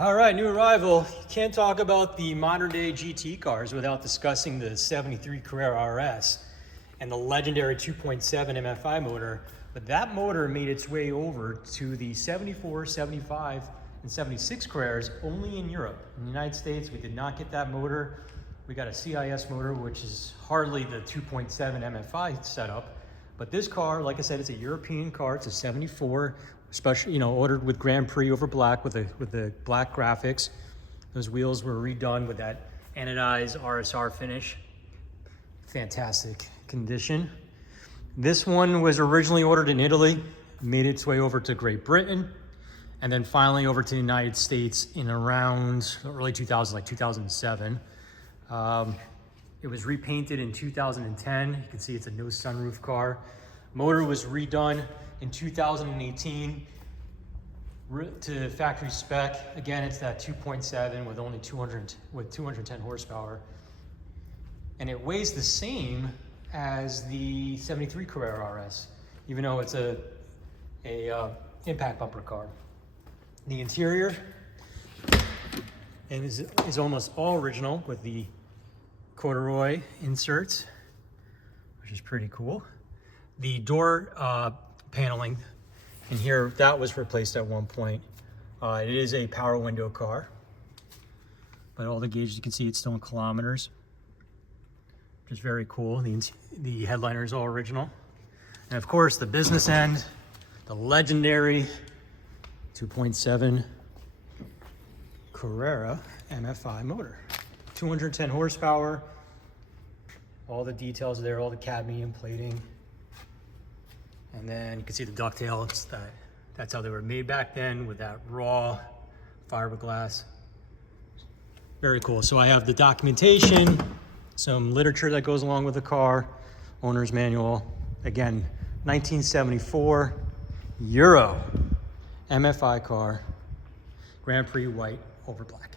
All right, new arrival. You can't talk about the modern day GT cars without discussing the 73 Carrera RS and the legendary 2.7 MFi motor. But that motor made its way over to the 74, 75, and 76 Carreras only in Europe. In the United States, we did not get that motor. We got a CIS motor, which is hardly the 2.7 MFi setup. But this car, like I said, it's a European car. It's a 74, especially, ordered with Grand Prix over black with the black graphics. Those wheels were redone with that anodized RSR finish. Fantastic condition. This one was originally ordered in Italy, made its way over to Great Britain, and then finally over to the United States in around early 2000s, like 2007. It was repainted in 2010. You can see it's a no sunroof car. Motor was redone in 2018 to factory spec. Again, it's that 2.7 with only 210 horsepower. And it weighs the same as the 73 Carrera RS, even though it's a impact bumper car. The interior is almost all original with the corduroy inserts, which is pretty cool. The door paneling in here, that was replaced at one point. It is a power window car, but all the gauges, you can see it's still in kilometers, which is very cool. The headliner is all original. And of course, the business end, the legendary 2.7 Carrera MFi motor. 210 horsepower, all the details are there, all the cadmium plating. And then you can see the ducktail. That's how they were made back then, with that raw fiberglass. Very cool. So I have the documentation, some literature that goes along with the car, owner's manual. Again, 1974 Euro MFi car, Grand Prix white over black.